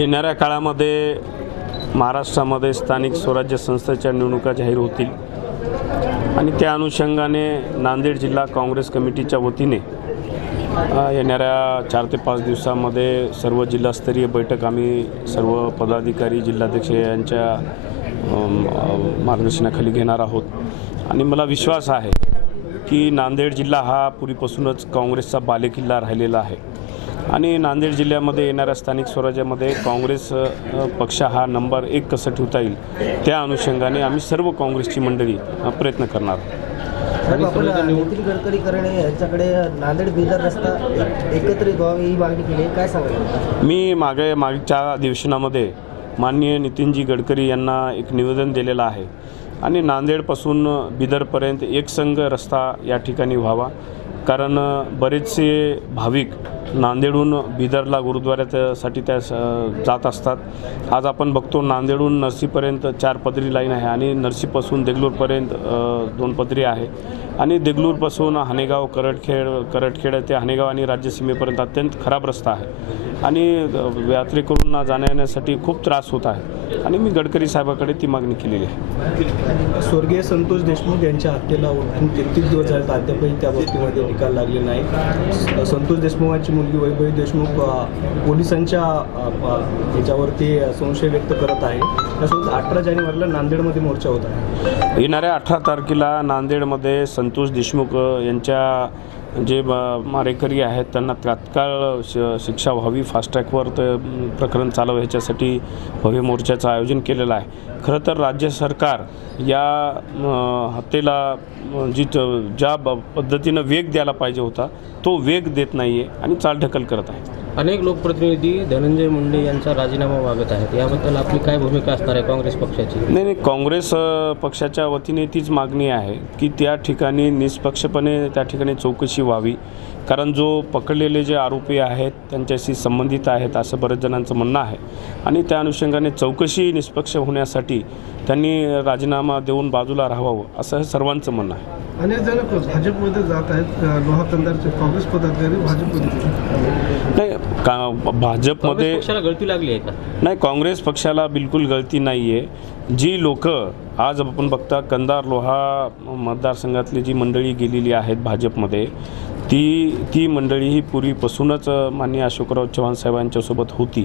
येणाऱ्या काळामध्ये महाराष्ट्रामध्ये स्थानिक स्वराज्य संस्थेच्या निवडणुका जाहीर होतील आणि त्या अनुषंगाने नांदेड जिल्हा काँग्रेस कमिटीच्या वतीने येणाऱ्या चार ते पाच दिवसामध्ये सर्व जिल्हास्तरीय बैठक आम्ही सर्व पदाधिकारी जिल्हाध्यक्ष यांच्या मार्गदर्शनाखाली घेणार आहोत आणि मला विश्वास आहे की नांदेड जिल्हा हा पूर्वीपासूनच काँग्रेसचा बालेकिल्ला राहिलेला आहे आणि नांदेड जिल्ह्यामध्ये येणाऱ्या स्थानिक स्वराज्यामध्ये काँग्रेस पक्ष हा नंबर एक कसं ठेवता येईल त्या अनुषंगाने आम्ही सर्व काँग्रेसची मंडळी प्रयत्न करणार गडकरी करणे नांदेड बिदर रस्ता ही मागणी केली काय मी मागे मागच्या अधिवेशनामध्ये माननीय नितीनजी गडकरी यांना एक निवेदन दिलेलं आहे आणि नांदेडपासून बिदरपर्यंत एक संघ रस्ता या ठिकाणी व्हावा कारण बरेचसे भाविक नांदेडहून बिदरला गुरुद्वाऱ्यासाठी त्या जात असतात आज आपण बघतो नांदेडहून नरसीपर्यंत चार पदरी लाईन आहे आणि नरसीपासून देगलूरपर्यंत दोन पदरी आहे आणि देगलूरपासून हानेगाव करटखेड करटखेड ते हानेगाव आणि राज्यसीमेपर्यंत अत्यंत खराब रस्ता आहे आणि यात्रेकरूंना जाण्यासाठी खूप त्रास होत आहे आणि मी गडकरी साहेबाकडे ती मागणी केलेली आहे स्वर्गीय संतोष देशमुख यांच्या हत्येला तेहतीस दिवस झाले अद्यापही त्या बाबतीमध्ये निकाल लागले नाही संतोष देशमुखांची मुलगी वैभवी देशमुख पोलिसांच्या याच्यावरती संशय व्यक्त करत आहे तसंच अठरा जानेवारीला नांदेडमध्ये मोर्चा होत आहे येणाऱ्या अठरा तारखेला नांदेडमध्ये संतोष देशमुख यांच्या जे मारेकरी आहेत त्यांना तात्काळ श शिक्षा व्हावी फास्टॅगवर ते प्रकरण चालव ह्याच्यासाठी भव्य मोर्चाचं आयोजन केलेलं आहे खरं तर राज्य सरकार या हत्येला जी ज्या पद्धतीनं वेग द्यायला पाहिजे होता तो वेग देत नाही आहे आणि चालढकल करत आहे अनेक लोकप्रतिनिधी धनंजय मुंडे यांचा राजीनामा मागत आहेत याबद्दल आपली काय भूमिका असणार आहे काँग्रेस पक्षाची नाही नाही काँग्रेस पक्षाच्या वतीने तीच मागणी आहे की त्या ठिकाणी निष्पक्षपणे त्या ठिकाणी चौकशी व्हावी कारण जो पकडलेले जे आरोपी आहेत त्यांच्याशी संबंधित आहेत असं बरेच जणांचं म्हणणं आहे आणि त्या अनुषंगाने चौकशी निष्पक्ष होण्यासाठी त्यांनी राजीनामा देऊन बाजूला राहावं असं सर्वांचं म्हणणं आहे अनेक जण भाजपमध्ये जात आहेत लोहा काँग्रेस पदाधिकारी भाजपमध्ये नाही का भाजपमध्ये गळती लागली आहे का नाही काँग्रेस पक्षाला बिलकुल गळती नाही आहे जी लोक आज आपण बघता कंदार लोहा मतदारसंघातली जी मंडळी गेलेली आहेत भाजपमध्ये ती ती मंडळी ही पूर्वीपासूनच माननीय अशोकराव चव्हाण साहेबांच्यासोबत होती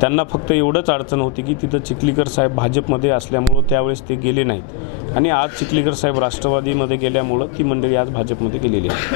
त्यांना फक्त एवढंच अडचण होती की तिथं चिखलीकर साहेब भाजपमध्ये असल्यामुळं त्यावेळेस ते गेले नाहीत आणि आज चिखलीकर साहेब राष्ट्रवादीमध्ये गेल्यामुळं ती मंडळी आज भाजपमध्ये गेलेली आहे